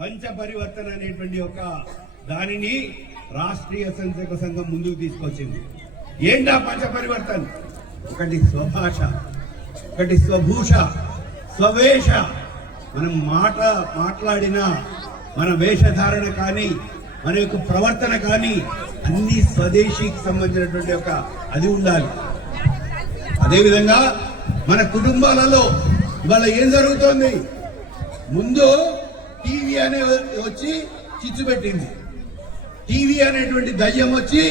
పంచ పరివర్తన అనేటువంటి ఒక దానిని రాష్ట్రీయ సంక్షేమ సంఘం ముందుకు తీసుకొచ్చింది. ఏంటా పంచ పరివర్తన? ఒకటి స్వభాష, ఒకటి స్వభూష, స్వవేష. మనం మాట్లాడిన మన వేషధారణ కానీ మన యొక్క ప్రవర్తన కానీ అన్ని స్వదేశీకి సంబంధించినటువంటి ఒక అది ఉండాలి. అదేవిధంగా మన కుటుంబాలలో ఇవాళ ఏం జరుగుతోంది? ముందు టీవీ అనే వచ్చి చిచ్చు పెట్టింది. టీవీ అనేటువంటి దయ్యం వచ్చి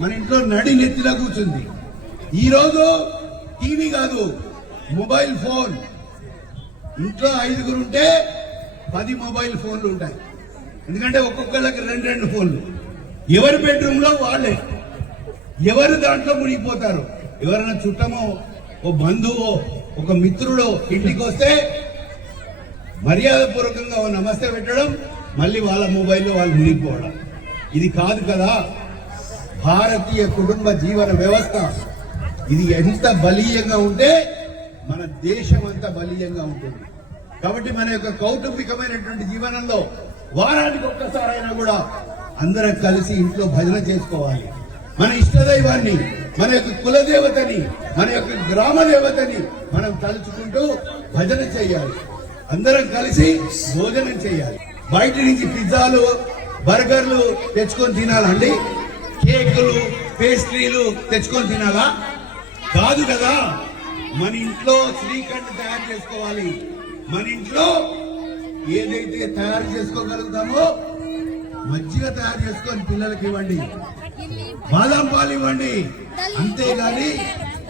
మన ఇంట్లో నడి నెత్తిలా కూర్చుంది. ఈరోజు టీవీ కాదు, మొబైల్ ఫోన్. ఇంట్లో 5గురు ఉంటే 10 మొబైల్ ఫోన్లు ఉంటాయి. ఎందుకంటే ఒక్కొక్కళ్ళకి 2 ఫోన్లు. ఎవరి బెడ్రూమ్ లో వాళ్ళే, ఎవరు దాంట్లో మునిగిపోతారు. ఎవరైనా చుట్టమో ఓ బంధువో ఒక మిత్రుడో ఇంటికి వస్తే మర్యాద పూర్వకంగా నమస్తే పెట్టడం, మళ్ళీ వాళ్ళ మొబైల్లో వాళ్ళు మునిగిపోవడం. ఇది కాదు కదా భారతీయ కుటుంబ జీవన వ్యవస్థ. ఇది ఎంత బలీయంగా ఉంటే మన దేశం అంతా బలీయంగా ఉంటుంది. కాబట్టి మన యొక్క కౌటుంబికమైనటువంటి జీవనంలో వారానికి ఒక్కసారైనా కూడా అందరం కలిసి ఇంట్లో భజన చేసుకోవాలి. మన ఇష్టదైవాన్ని, మన యొక్క కులదేవతని, మన యొక్క గ్రామ దేవతని మనం తలుచుకుంటూ భజన చేయాలి. అందరం కలిసి భోజనం చేయాలి. బయట నుంచి పిజ్జాలు, బర్గర్లు తెచ్చుకొని తినాలండి? కేకులు, పేస్ట్రీలు తెచ్చుకొని తినాలా? కాదు కదా. మన ఇంట్లో శ్రీఖండ్ తయారు చేసుకోవాలి. మన ఇంట్లో ఏదైతే తయారు చేసుకోగలుగుతామో మజ్జిగ తయారు చేసుకొని పిల్లలకి ఇవ్వండి, బాదం పాలు ఇవ్వండి. అంతేగాని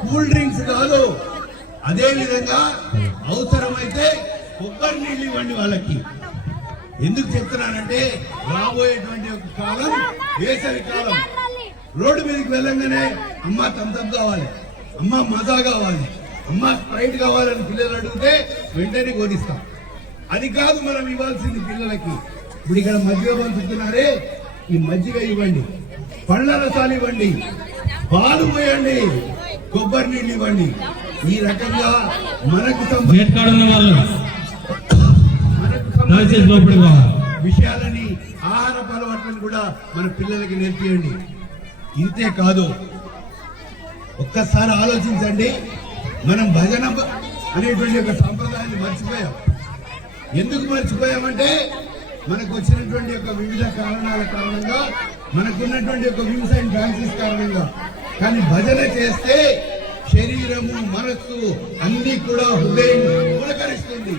కూల్ డ్రింక్స్ కాదు. అదే విధంగా అవసరమైతే కొబ్బరి నీళ్ళు ఇవ్వండి వాళ్ళకి. ఎందుకు చెప్తున్నానంటే రాబోయేటువంటి ఒక కాలం వేసవి కాలం. రోడ్డు మీదకి వెళ్ళంగానే అమ్మ థమ్సప్ కావాలి, అమ్మ మజా కావాలి, అమ్మ స్ప్రైట్ కావాలని పిల్లలు అడిగితే వెంటనే కొనిస్తాం. అది కాదు మనం ఇవ్వాల్సింది పిల్లలకి. ఇప్పుడు ఇక్కడ మజ్జిగ పంచుతున్నారే, ఈ మజ్జిగ ఇవ్వండి, పళ్ళ రసాలు ఇవ్వండి, పాలు పోయండి, కొబ్బరి నీళ్ళు ఇవ్వండి. ఈ రకంగా మనకు విషయాలని, ఆహారపు అలవాట్లను కూడా మన పిల్లలకి నేర్పియండి. ఇంతే కాదు, ఒక్కసారి ఆలోచించండి. మనం భజన అనేటువంటి ఒక సాంప్రదాయాన్ని మర్చిపోయాం. ఎందుకు మర్చిపోయామంటే మనకు వచ్చినటువంటి యొక్క వివిధ కారణాల కారణంగా, మనకున్నటువంటి యొక్క వ్యూస్ అండ్ ఫ్యాన్సీస్ కారణంగా. కానీ భజన చేస్తే శరీరము, మనస్సు అన్ని కూడా హృదయం పులకరిస్తుంది.